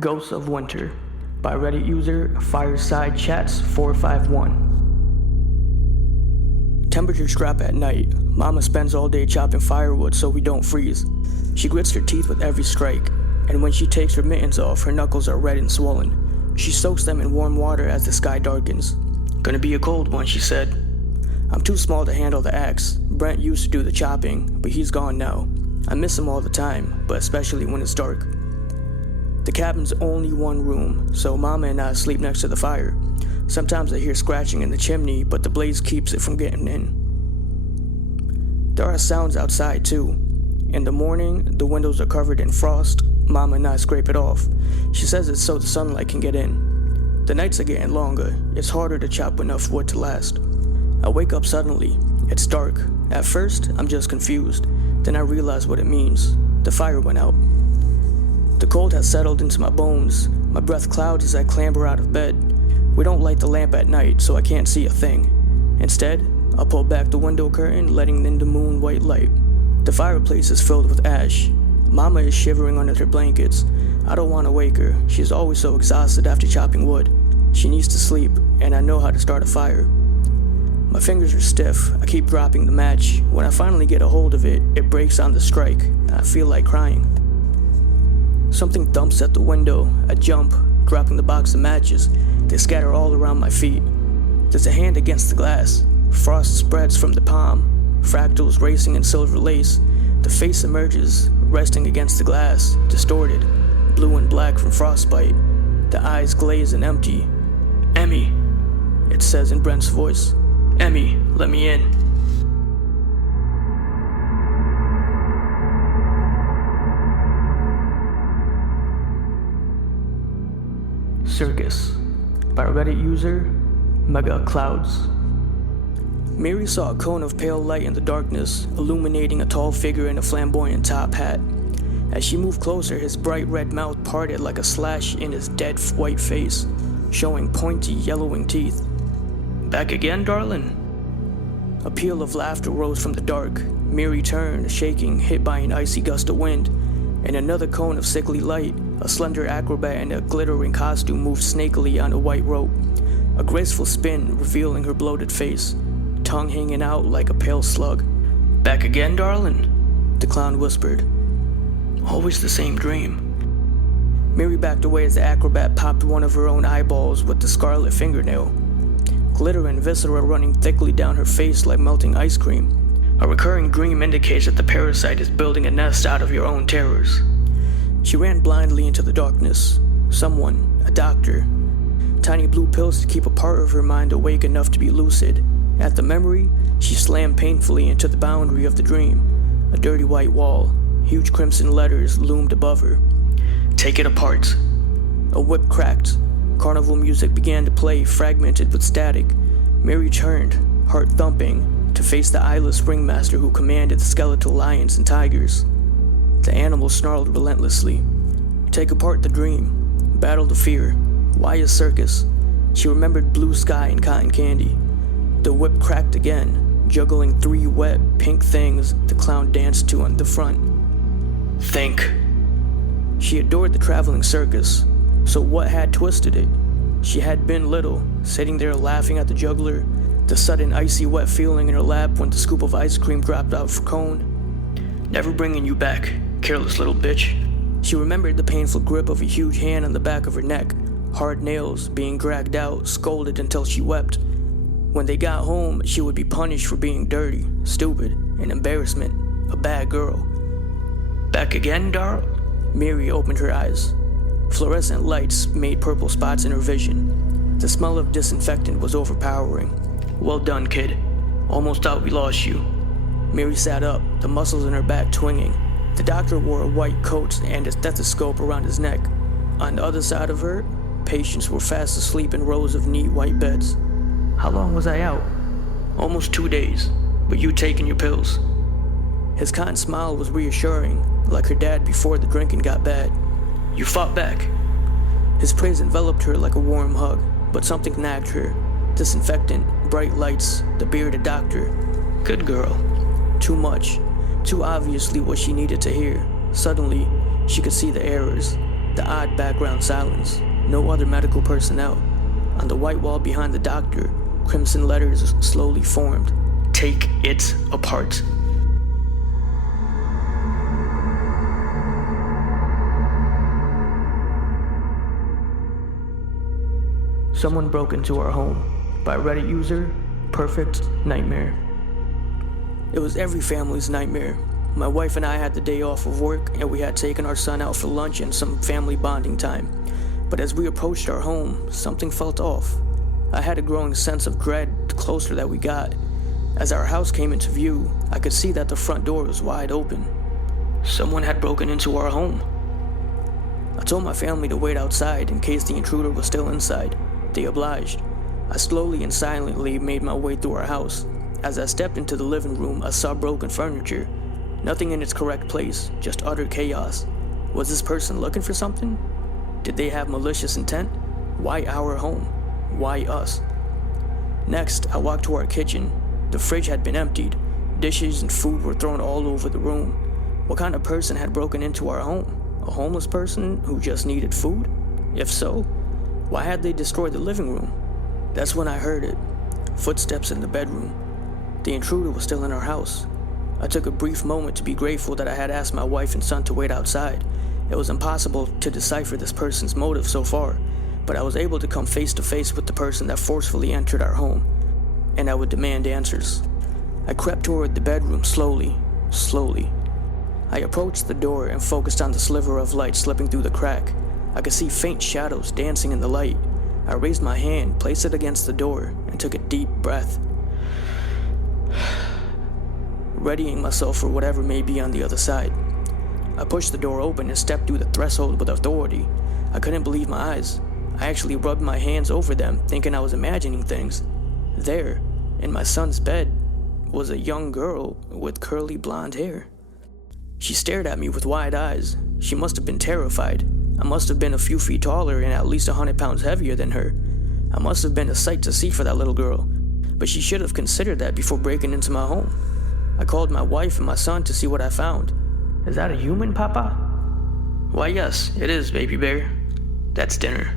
Ghosts of Winter by Reddit user Fireside Chats 451. Temperatures drop at night. Mama spends all day chopping firewood so we don't freeze. She grits her teeth with every strike, and when she takes her mittens off, her knuckles are red and swollen. She soaks them in warm water as the sky darkens. "Gonna be a cold one," she said. I'm too small to handle the axe. Brent used to do the chopping, but he's gone now. I miss him all the time, but especially when it's dark. The cabin's only one room, so Mama and I sleep next to the fire. Sometimes I hear scratching in the chimney, but the blaze keeps it from getting in. There are sounds outside too. In the morning, the windows are covered in frost. Mama and I scrape it off. She says it's so the sunlight can get in. The nights are getting longer. It's harder to chop enough wood to last. I wake up suddenly. It's dark. At first, I'm just confused. Then I realize what it means. The fire went out. The cold has settled into my bones. My breath clouds as I clamber out of bed. We don't light the lamp at night, so I can't see a thing. Instead, I pull back the window curtain, letting in the moon-white light. The fireplace is filled with ash. Mama is shivering under her blankets. I don't want to wake her. She's always so exhausted after chopping wood. She needs to sleep, and I know how to start a fire. My fingers are stiff. I keep dropping the match. When I finally get a hold of it, it breaks on the strike. I feel like crying. Something thumps at the window. I jump, dropping the box of matches. They scatter all around my feet. There's a hand against the glass. Frost spreads from the palm, fractals racing in silver lace. The face emerges, resting against the glass, distorted, blue and black from frostbite. The eyes glaze and empty. "Emmy," it says in Brent's voice. "Emmy, let me in." Circus by Reddit user Mega Clouds. Mary saw a cone of pale light in the darkness, illuminating a tall figure in a flamboyant top hat. As she moved closer, his bright red mouth parted like a slash in his dead white face, showing pointy, yellowing teeth. "Back again, darling?" A peal of laughter rose from the dark. Mary turned, shaking, hit by an icy gust of wind. In another cone of sickly light, a slender acrobat in a glittering costume moved snakily on a white rope, a graceful spin revealing her bloated face, tongue hanging out like a pale slug. "Back again, darling?" the clown whispered. "Always the same dream." Mary backed away as the acrobat popped one of her own eyeballs with the scarlet fingernail. Glitter and viscera running thickly down her face like melting ice cream. A recurring dream indicates that the parasite is building a nest out of your own terrors. She ran blindly into the darkness. Someone, a doctor. Tiny blue pills to keep a part of her mind awake enough to be lucid. At the memory, she slammed painfully into the boundary of the dream. A dirty white wall. Huge crimson letters loomed above her. "Take it apart." A whip cracked. Carnival music began to play, fragmented with static. Mary turned, heart thumping, to face the eyeless ringmaster who commanded the skeletal lions and tigers. The animals snarled relentlessly. Take apart the dream. Battle the fear. Why a circus? She remembered blue sky and cotton candy. The whip cracked again, juggling 3 wet, pink things the clown danced to on the front. Think. She adored the traveling circus, so what had twisted it? She had been little, sitting there laughing at the juggler, the sudden icy wet feeling in her lap when the scoop of ice cream dropped out for cone. "Never bringing you back, careless little bitch." She remembered the painful grip of a huge hand on the back of her neck, hard nails being dragged out, scolded until she wept. When they got home, she would be punished for being dirty, stupid, an embarrassment, a bad girl. "Back again, Dar?" Mary opened her eyes. Fluorescent lights made purple spots in her vision. The smell of disinfectant was overpowering. "Well done, kid. Almost thought we lost you." Mary sat up, the muscles in her back twinging. The doctor wore a white coat and a stethoscope around his neck. On the other side of her, patients were fast asleep in rows of neat white beds. "How long was I out?" "Almost 2 days, but you taking your pills." His kind smile was reassuring, like her dad before the drinking got bad. "You fought back." His praise enveloped her like a warm hug, but something nagged her. Disinfectant, bright lights, the bearded doctor. Good girl. Too much. Too obviously what she needed to hear. Suddenly, she could see the errors. The odd background silence, no other medical personnel. On the white wall behind the doctor, crimson letters slowly formed. Take it apart. Someone broke into our home. By Reddit user, Perfect Nightmare. It was every family's nightmare. My wife and I had the day off of work, and we had taken our son out for lunch and some family bonding time. But as we approached our home, something felt off. I had a growing sense of dread the closer that we got. As our house came into view, I could see that the front door was wide open. Someone had broken into our home. I told my family to wait outside in case the intruder was still inside. They obliged. I slowly and silently made my way through our house. As I stepped into the living room, I saw broken furniture. Nothing in its correct place, just utter chaos. Was this person looking for something? Did they have malicious intent? Why our home? Why us? Next, I walked to our kitchen. The fridge had been emptied. Dishes and food were thrown all over the room. What kind of person had broken into our home? A homeless person who just needed food? If so, why had they destroyed the living room? That's when I heard it. Footsteps in the bedroom. The intruder was still in our house. I took a brief moment to be grateful that I had asked my wife and son to wait outside. It was impossible to decipher this person's motive so far, but I was able to come face to face with the person that forcefully entered our home, and I would demand answers. I crept toward the bedroom slowly. I approached the door and focused on the sliver of light slipping through the crack. I could see faint shadows dancing in the light. I raised my hand, placed it against the door, and took a deep breath, readying myself for whatever may be on the other side. I pushed the door open and stepped through the threshold with authority. I couldn't believe my eyes. I actually rubbed my hands over them, thinking I was imagining things. There, in my son's bed, was a young girl with curly blonde hair. She stared at me with wide eyes. She must have been terrified. I must have been a few feet taller and at least 100 pounds heavier than her. I must have been a sight to see for that little girl, but she should have considered that before breaking into my home. I called my wife and my son to see what I found. Is that a human, Papa? Why, yes, it is, baby bear. That's dinner.